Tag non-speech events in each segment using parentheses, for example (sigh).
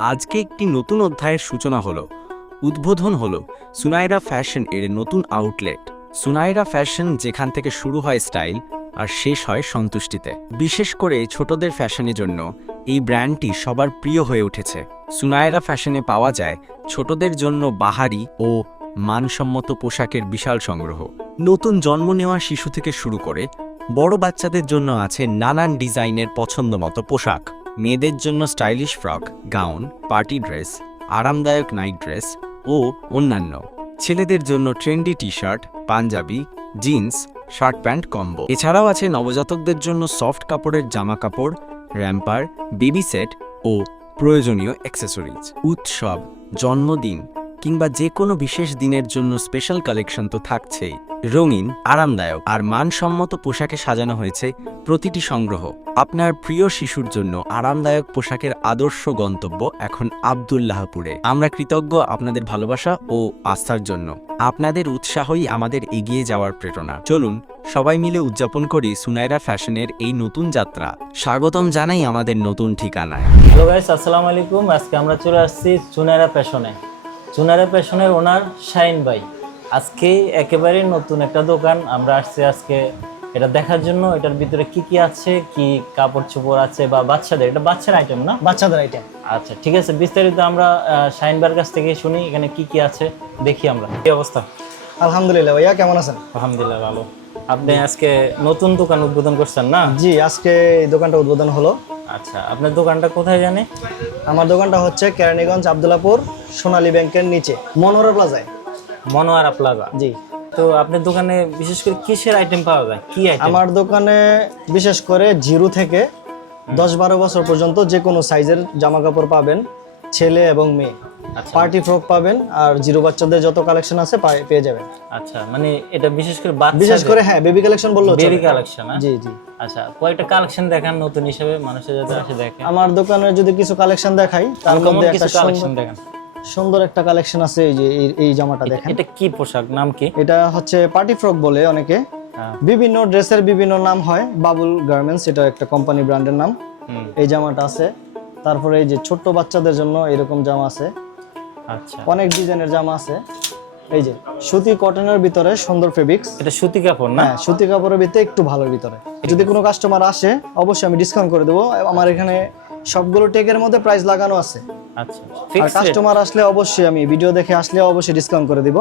আজকে একটি নতুন অধ্যায়ের সূচনা হলো। উদ্বোধন হলো সুনাইরা ফ্যাশন এর নতুন আউটলেট। সুনাইরা ফ্যাশন যেখান থেকে শুরু হয় স্টাইল আর শেষ হয় সন্তুষ্টিতে। বিশেষ করে ছোটদের ফ্যাশনের জন্য এই ব্র্যান্ডটি সবার প্রিয় হয়ে উঠেছে। সুনাইরা ফ্যাশনে পাওয়া যায় ছোটদের জন্য বাহারি ও মানসম্মত পোশাকের বিশাল সংগ্রহ। নতুন জন্ম নেওয়া শিশু থেকে শুরু করে বড় বাচ্চাদের জন্য আছে নানান ডিজাইনের পছন্দমতো পোশাক। মেয়েদের জন্য stylish frock, gown, party dress, আরামদায়ক নাইট ড্রেস ও অন্যান্য। ছেলেদের জন্য trendy T shirt panjabi, jeans, shirt pant combo. এছাড়াও আছে নবজাতকদের জন্য সফট কাপড়ের জামা কাপড়, র্যাম্পার, বেবি সেট ও প্রয়োজনীয় অ্যাক্সেসরিজ। উৎসব, জন্মদিন কিংবা যে কোনো বিশেষ দিনের জন্য স্পেশাল কালেকশন তো থাকছেই। রঙিন, আরামদায়ক আর মানসম্মত পোশাকে সাজানো হয়েছে প্রতিটি সংগ্রহ। আপনার প্রিয় শিশুর জন্য আরামদায়ক পোশাকের আদর্শ গন্তব্য এখন আবদুল্লাহপুরে। আমরা কৃতজ্ঞ আপনাদের ভালোবাসা ও আস্থার জন্য। আপনাদের উৎসাহই আমাদের এগিয়ে যাওয়ার প্রেরণা। চলুন, সবাই মিলে উদযাপন করি সুনাইরা ফ্যাশনের এই নতুন যাত্রা। স্বাগতম জানাই আমাদের নতুন ঠিকানায়। হ্যালো গাইস আসসালামু আলাইকুম। আজকে আমরা চলে আসছি চুনারা প্যাশনে চুনারা প্যাশনের ওনার শাইন ভাই। আজকে একেবারে নতুন একটা দোকান আমরা আসছি আজকে এটা দেখার জন্য। এটার ভিতরে কি কি আছে কি কাপড় চোপড় আছে বা বাচ্চাদের এটা বাচ্চার আইটেম না? বাচ্চাদের আইটেম আচ্ছা ঠিক আছে বিস্তারিত আমরা আহ, শাইন ভাইয়ের কাছ থেকে শুনি এখানে কি কি আছে দেখি আমরা। কি অবস্থা? আলহামদুলিল্লাহ ভাইয়া কেমন আছেন? আলহামদুলিল্লাহ ভালো। আপনি আজকে নতুন দোকান উদ্বোধন করছেন না? জি আজকে এই দোকানটা উদ্বোধন হলো। আচ্ছা আপনার দোকানটা কোথায় জানে আমার দোকানটা হচ্ছে কেরানীগঞ্জ আবদুল্লাপুর সোনালী ব্যাংকের নিচে মনোহরা প্লাজায়। মনোয়ারা প্লাজা? জি। তো আপনার দোকানে বিশেষ করে কিসের আইটেম পাওয়া যায়? কি আইটেম আমার দোকানে বিশেষ করে জিরো থেকে দশ বারো বছর পর্যন্ত যে কোনো সাইজের জামা কাপড় পাবেন ছেলে এবং মেয়ে। পার্টি ফ্রক পাবেন আর জিরো বাচ্চাদের যত কালেকশন আছে পেয়ে যাবেন। আচ্ছা মানে এটা বিশেষ করে বিশেষ করে হ্যাঁ বেবি কালেকশন বলল বেবি কালেকশন জি জি। আচ্ছা কয়েকটা কালেকশন দেখান নতুন হিসেবে মানুষের যাতে আসে দেখে। আমার দোকানে যদি কিছু কালেকশন দেখাই তার মধ্যে একটা কালেকশন দেখান। সুন্দর একটা কালেকশন আছে এই যে এই- জামাটা দেখেন। এটা কি পোশাক? নাম কি? এটা হচ্ছে পার্টি ফ্রক বলে অনেকে। হ্যাঁ, বিভিন্ন ড্রেসের বিভিন্ন নাম হয়। বাবুল গার্মেন্টস এটা একটা কোম্পানি ব্র্যান্ডের নাম। এই জামাটা আছে। তারপরে এই যে ছোট্ট বাচ্চাদের জন্য এরকম জামা আছে। আচ্ছা অনেক ডিজাইনের জামা আছে। এই যে সুতি কটনের ভিতরে সুন্দর ফেব্রিক্স এটা সুতি কাপড় না? হ্যাঁ সুতি কাপড়ের ভিতরে একটু ভালোর ভিতরে। যদি কোনো কাস্টমার আসে অবশ্যই আমি ডিসকাউন্ট করে দেবো। আমার এখানে সবগুলো টেকের মধ্যে প্রাইস লাগানো আছে। আচ্ছা আর ফিক্স রেট কাস্টমার আসলে অবশ্যই আমি ভিডিও দেখে আসলে অবশ্যই ডিসকাউন্ট করে দিব।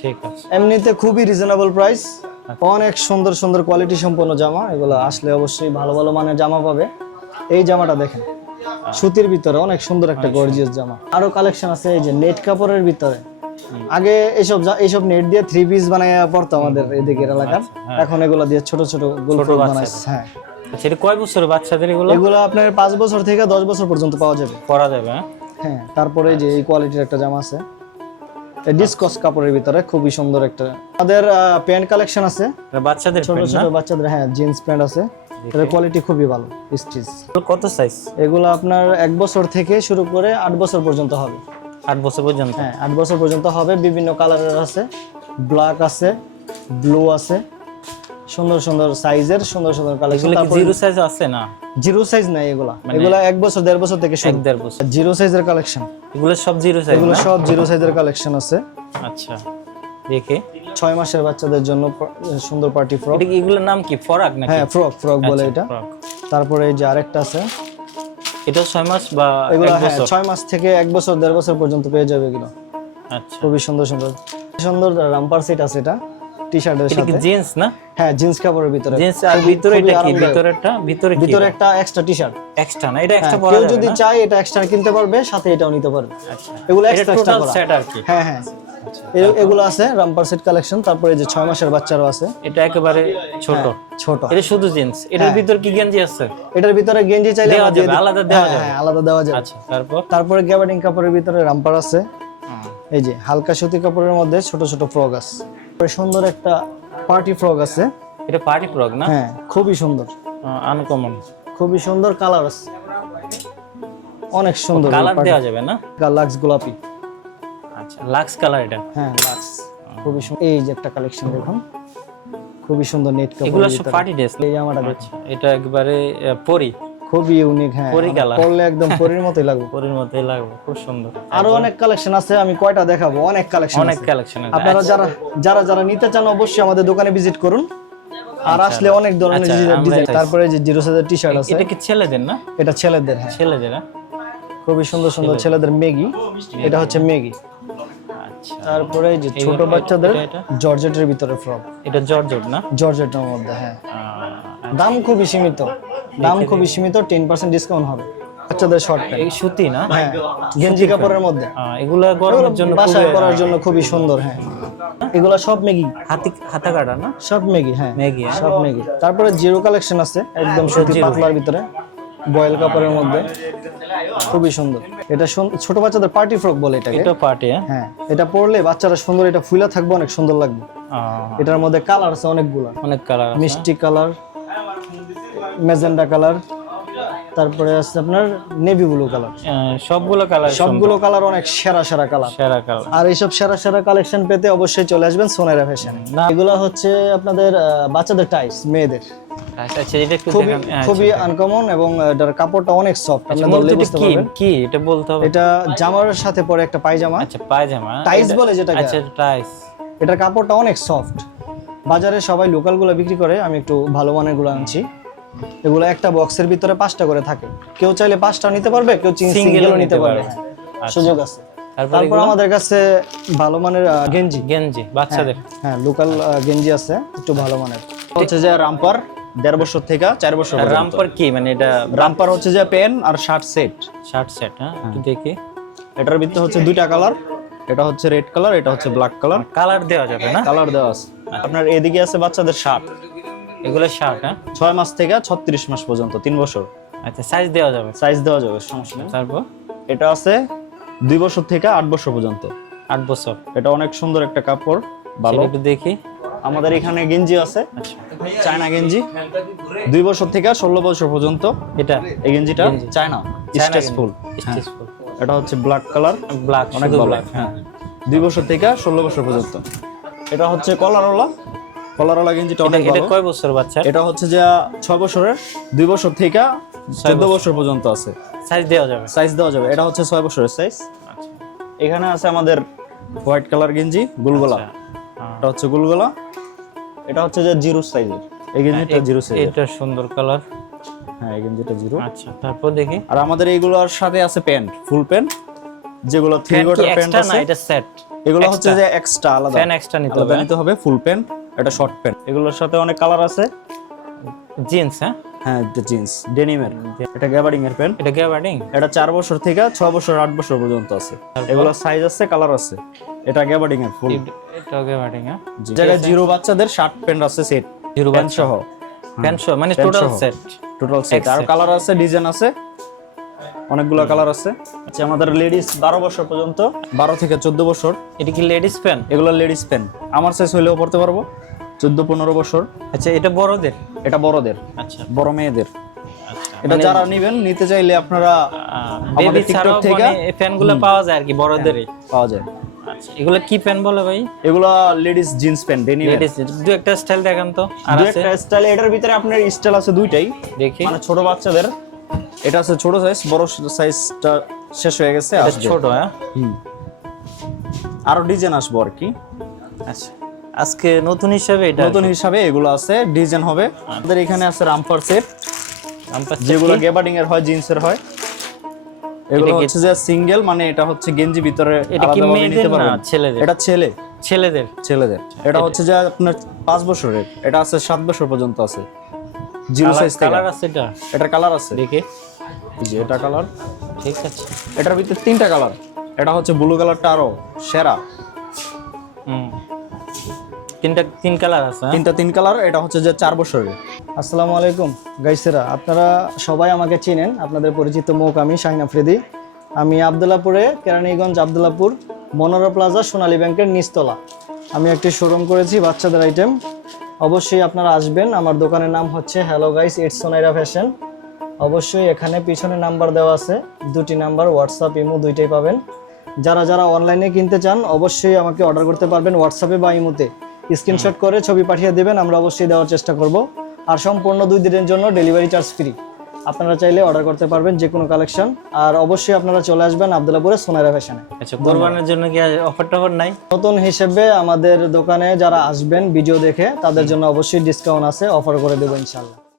ঠিক আছে। এমনিতে খুবই রিজনেবল প্রাইস অনেক সুন্দর সুন্দর কোয়ালিটি সম্পন্ন জামা। এগুলো আসলে অবশ্যই ভালো ভালো মানের জামা পাবে। এই জামাটা দেখেন। সুতির ভিতরে অনেক সুন্দর একটা গর্জিয়াস জামা। আরও কালেকশন আছে এই যে নেট কাপড়ের ভিতরে। আগে এইসব জা- এইসব নেট দিয়ে থ্রি পিস বানায় পড়তো আমাদের এদিকের এলাকার। এখন এগুলো দিয়ে ছোট ছোট গোল বানাইছে হ্যাঁ। আচ্ছা এটা কয় বছরের বাচ্চাদের এগুলো? এগুলো আপনার পাঁচ বছর থেকে দশ বছর পর্যন্ত পাওয়া যাবে। পরা যাবে হ্যাঁ? হ্যাঁ তারপরে যে এই কোয়ালিটির একটা জামা আছে। ডিসকস কাপড়ের ভিতরে খুবই সুন্দর একটা। আমাদের প্যান্ট কালেকশন আছে। বাচ্চাদের ছোট ছোট বাচ্চাদের হ্যাঁ জিন্স প্যান্ট আছে। এটার কোয়ালিটি খুবই ভালো স্টিচ কত সাইজ এগুলো আপনার এক বছর থেকে শুরু করে আট বছর পর্যন্ত হবে। আট বছর পর্যন্ত? হ্যাঁ আট বছর পর্যন্ত হবে। বিভিন্ন কালারের আছে। ব্ল্যাক আছে ব্লু আছে। সুন্দর সুন্দর সাইজের সুন্দর সুন্দর কালেকশন জিরো সাইজ আছে না? জিরো সাইজ নাই এগুলা। এগুলা এক বছর দেড় বছর থেকে শুরু। দেড় বছর। জিরো সাইজের কালেকশন এগুলো সব জিরো সাইজ এগুলো সব জিরো সাইজের কালেকশন আছে। আচ্ছা। দেখে ছয় মাসের বাচ্চাদের জন্য সুন্দর পার্টি ফ্রক। এগুলোর নাম কি? ফরাক নাকি? হ্যাঁ ফ্রক ফ্রক বলে এটা। তারপরে এই যে আরেকটা আছে। এটা ছয় মাস বা এগুলো হ্যাঁ ছয় মাস থেকে এক বছর দেড় বছর পর্যন্ত পেয়ে যাবে এগুলো। আচ্ছা। খুবই সুন্দর সুন্দর। সুন্দর রাম্পার সেট আছে এটা। টি শার্টের সাথে। জিন্স না? হ্যাঁ জিন্স কাপড়ের ভিতরে। জিন্স আর ভিতরে এটা কি। ভিতরেরটা? ভিতরে কি? ভিতরে একটা এক্সট্রা টি শার্ট এক্সট্রা না? এটা এক্সট্রা পরা কেউ যদি চায় এটা এক্সট্রা কিনতে পারবে সাথে এটাও নিতে পারবে। আচ্ছা। এগুলো এক্সট্রা এক্সট্রা টোটাল করা সেট আর কি? হ্যাঁ হ্যাঁ। এগুলো আছে রাম্পার সেট কালেকশন তারপরে যে ছয় মাসের বাচ্চারও আছে। এটা একেবারে ছোট। ছোট। এটা শুধু জিন্স এটার ভিতর কি গেঞ্জি আছে? এটার ভিতরে গেঞ্জি চাইলে। আলাদা দেওয়া হ্যাঁ, যাবে। হ্যাঁ, আলাদা দেওয়া যাবে। আচ্ছা তারপর? তারপরে গ্যাবার্ডিং কাপড়ের ভিতরে রাম্পার আছে। এই যে হালকা সুতি কাপড়ের মধ্যে ছোট ছোট ফ্রক আছে। সুন্দর একটা পার্টি ফ্রক আছে। এটা পার্টি ফ্রক না? হ্যাঁ খুবই সুন্দর। আনকমন খুবই সুন্দর কালার আছে। অনেক সুন্দর কালার দেওয়া যাবে না? লাক্স গোলাপি। আচ্ছা লাক্স কালার এটা? হ্যাঁ লাক্স। খুবই সুন্দর। এই যে একটা কালেকশন দেখুন। খুবই সুন্দর নেট কাপড় এগুলো সব পার্টি ড্রেস এই জামাটা দেখুন। আচ্ছা এটা একবারে পরি। খুবই ইউনিক হ্যাঁ। পরি colour। পরলে একদম পরির মতোই লাগবে। (laughs) পরির মতোই লাগবে খুব সুন্দর। আরও অনেক কালেকশন আছে আমি কয়টা দেখাবো? অনেক কালেকশন অনেক কালেকশন আছে। আপনারা যারা যারা যারা নিতে চান অবশ্যই আমাদের দোকানে ভিজিট করুন। আর আসলে অনেক ধরনের আচ্ছা, ডিজাইন তারপরে যে জিরো সাইজের টি শার্ট আছে। এটা কি ছেলেদের না? এটা ছেলেদের হ্যাঁ। ছেলেদের হ্যাঁ? খুবই সুন্দর সুন্দর ছেলেদের। মেগি এটা হচ্ছে মেগি আচ্ছা। তারপরে যে ছোট বাচ্চাদের? জর্জেটের ভিতরে ফ্রক এটা জর্জেট না? জর্জেটের মধ্যে হ্যাঁ। দাম খুবই সীমিত। দাম খুবই সীমিত টেন পার্সেন্ট ডিসকাউন্ট হবে বাচ্চাদের শর্ট প্যান্ট এই সুতি না? হ্যাঁ গেঞ্জি কাপড়ের মধ্যে। এগুলা গরমের জন্য বাসায় খুবই- করার জন্য খুবই সুন্দর হ্যাঁ। এগুলা সব মেগি হাতি হাতা কাটা না? সব মেগি হ্যাঁ। ম্যাগি হ্যাঁ? সব মেগি তারপরে জিরো কালেকশন আছে একদম সুতি পাতলার ভিতরে বয়েল কাপড়ের মধ্যে। খুবই সুন্দর। এটা ছোট বাচ্চাদের পার্টি ফ্রক বলে এটাকে। এটা পার্টি হ্যাঁ। হ্যাঁ এটা পরলে বাচ্চারা সুন্দর এটা ফুলা থাকবে অনেক সুন্দর লাগবে। এটার মধ্যে কালার আছে অনেকগুলো। অনেক কালার মিষ্টি কালার মেজেন্ডা কালার তারপরে আছে আপনার নেভি ব্লু কালার। সবগুলো কালার সবগুলো কালার অনেক সেরা সেরা কালার। সেরা কালার। আর এইসব সেরা সেরা কালেকশন পেতে অবশ্যই চলে আসবেন সোনাইরা ফ্যাশন। না। এগুলো হচ্ছে আপনাদের বাচ্চাদের টাইস মেয়েদের। আচ্ছা আচ্ছা খুবই হ্যাঁ, আনকমন এবং এটার কাপড়টা অনেক সফট আচ্ছা, আপনি বুঝতে কি? পারবেন। কি? এটা বলতে হবে? এটা জামার সাথে পরে একটা পায়জামা। আচ্ছা পায়জামা। টাইস বলে যেটাকে। আচ্ছা টাইস এটার কাপড়টা অনেক সফট বাজারে সবাই লোকালগুলো বিক্রি করে আমি একটু ভালো মানেরগুলো আনছি। এগুলো একটা বক্সের ভিতরে পাঁচটা করে থাকে। কেউ চাইলে পাঁচটা নিতে পারবে কেউ সিঙ্গেলও নিতে পারবে। হ্যাঁ, সুযোগ আছে। তারপর তারপর আমাদের কাছে ভালো মানের গেঞ্জি। গেঞ্জি বাচ্চাদের। হ্যাঁ লোকাল গেঞ্জি আছে একটু ভালো মানের। হচ্ছে যে রামপার দেড় বছর থেকে চার বছর রামপার কি? মানে এটা রামপার হচ্ছে যে পেন আর শার্ট সেট। শার্ট সেট হ্যাঁ? একটু দেখি। এটার ভিতরে হচ্ছে দুইটা কালার। এটা হচ্ছে রেড কালার এটা হচ্ছে ব্ল্যাক কালার। কালার দেওয়া যাবে না? কালার দেওয়া আছে। আপনার এদিকে আছে বাচ্চাদের শার্ট। এগুলো শার্ট হ্যাঁ? ছয় মাস থেকে ছত্রিশ মাস পর্যন্ত তিন বছর। আচ্ছা সাইজ দেওয়া যাবে। সাইজ দেওয়া যাবে সমস্যা নেই। তারপর? এটা আছে দুই বছর থেকে আট বছর পর্যন্ত। আট বছর। এটা অনেক সুন্দর একটা কাপড় ভালো। একটু দেখি। আমাদের এখানে গেঞ্জি আছে আচ্ছা। চায়না গেঞ্জি। দুই বছর থেকে ষোলো বছর পর্যন্ত এটা? এই গেঞ্জিটা চায়না স্টেজফুল স্টিচফুল এটা হচ্ছে ব্ল্যাক কালার ব্ল্যাক অনেক ব্ল্যাক হ্যাঁ। দুই বছর থেকে ষোলো বছর পর্যন্ত। এটা হচ্ছে কলারওয়ালা কলারওয়ালা গেঞ্জিটা অনেক ভালো। কয় বছর বাচ্চা? এটা হচ্ছে যে ছয় বছরের দুই বছর থেকে চোদ্দ বছর। পর্যন্ত আছে। সাইজ দেওয়া যাবে। সাইজ দেওয়া যাবে। এটা হচ্ছে ছয় বছরের সাইজ আচ্ছা। এখানে আছে আমাদের হোয়াইট কালার গেঞ্জি গুলগোলা। আচ্ছা। হ্যাঁ। এটা হচ্ছে গুলগোলা। এটা হচ্ছে যে জিরো সাইজের এই গেঞ্জিটা জিরো সাইজ এটা সুন্দর কালার। হ্যাঁ এই গেঞ্জিটা জিরো। আচ্ছা তারপর দেখি। আর আমাদের এইগুলোর সাথে আছে প্যান্ট ফুল প্যান্ট। যেগুলো থ্রি কোয়ার্টার প্যান্ট আছে। এটা সেট এগুলো হচ্ছে যে এক্সট্রা আলাদা। ফ্যান এক্সট্রা নিতে হবে নিতে হবে ফুল প্যান্ট। এটা শর্ট প্যান্ট এগুলোর সাথে অনেক কালার আছে। জিন্স হ্যাঁ? হ্যাঁ জিন্স ডেনিমের এটা গ্যাবার্ডিং এর প্যান্ট এটা গ্যাবার্ডিং এটা চার বছর থেকে ছয় বছর আট বছর পর্যন্ত আছে। এগুলো সাইজ আছে কালার আছে। এটা গ্যাবার্ডিং এর ফুল এটা গ্যাবার্ডিং হ্যাঁ? জায়গায় জিরো বাচ্চাদের শার্ট প্যান্ট আছে সেট জিরো প্যান্ট সহ। প্যান্ট শো মানে টোটাল সেট টোটাল সেট আর কালার আছে ডিজাইন আছে। অনেকগুলো কালার আছে। আচ্ছা আমাদের লেডিস বারো বছর পর্যন্ত বারো থেকে চোদ্দ বছর। এটা কি লেডিস প্যান্ট এগুলো লেডিস প্যান্ট আমার সাইজ হইলেও পড়তে পারব। চোদ্দ পনেরো বছর। আচ্ছা এটা বড়দের? এটা বড়দের। আচ্ছা। বড় মেয়েদের। আচ্ছা এটা যারা নিবেন নিতে চাইলে আপনারা আমাদের টিকটক থেকে মানে এই প্যান্টগুলো পাওয়া যায় আর কি বড়দেরই পাওয়া যায়। আচ্ছা এগুলো কি প্যান্ট বলে ভাই? এগুলো ladies jeans pant denim ladies দু একটা স্টাইল দেখান তো আর আছে? একটা স্টাইল এটার ভিতরে আপনার স্টাইল আছে দুইটাই। দেখি। মানে ছোট বাচ্চাদের। এটা আছে ছোট সাইজ বড় সাইজটা শেষ হয়ে গেছে আসবে। ছোট হ্যাঁ। আরও ডিজাইন আসব আর কি। আচ্ছা। আজকে নতুন হিসাবে এটা নতুন হিসাবে এগুলো আছে ডিজাইন হবে। আমাদের এখানে আছে রামপার সেট রামপার যেগুলো গেবার্ডিং এর হয় জিন্সের হয়। এগুলো হচ্ছে যে সিঙ্গেল মানে এটা হচ্ছে গেঞ্জি ভিতরে এটা কি মেয়েদের না ছেলেদের? এটা ছেলে। ছেলেদের। ছেলেদের। এটা হচ্ছে যে আপনার পাঁচ বছরের। এটা আছে সাত বছর পর্যন্ত আছে। জিরো সাইজ কালার আছে এটা? এটার কালার আছে? দেখে। যে এটা কালার ঠিক আছে। এটার ভিতরে তিনটা কালার এটা হচ্ছে ব্লু কালারটা আরও সেরা। হুম। তিনটা তিন কালার আছে হ্যাঁ? তিনটা তিন কালার এটা হচ্ছে যে চার বছরের। আসসালামু আলাইকুম গাইসেরা আপনারা সবাই আমাকে চিনেন। আপনাদের পরিচিত মুখ আমি শাহিন আফ্রিদি আমি আবদুল্লাপুরে কেরানীগঞ্জ আবদুল্লাপুর মনোরা প্লাজা সোনালী ব্যাংকের নিচতলা। আমি একটি শোরুম করেছি বাচ্চাদের আইটেম অবশ্যই আপনারা আসবেন। আমার দোকানের নাম হচ্ছে hello guys it's Sonaira fashion অবশ্যই এখানে পিছনে নাম্বার দেওয়া আছে দুটি নাম্বার হোয়াটসঅ্যাপ ইমো দুইটাই পাবেন। যারা যারা অনলাইনে কিনতে চান অবশ্যই আমাকে অর্ডার করতে পারবেন হোয়াটসঅ্যাপে বা ইমোতে স্ক্রিনশট করে ছবি পাঠিয়ে দেবেন আমরা অবশ্যই দেওয়ার চেষ্টা করব। আর সম্পূর্ণ দুই দিনের জন্য ডেলিভারি চার্জ ফ্রি আপনারা চাইলে অর্ডার করতে পারবেন যে কোনো কালেকশন আর অবশ্যই আপনারা চলে আসবেন আবদুল্লাপুরে সোনারা ফ্যাশনে আচ্ছা কোরবানের জন্য কি অফার টফার নাই? নতুন হিসেবে আমাদের দোকানে যারা আসবেন ভিডিও দেখে তাদের জন্য অবশ্যই ডিসকাউন্ট আছে অফার করে দেবো ইনশাল্লাহ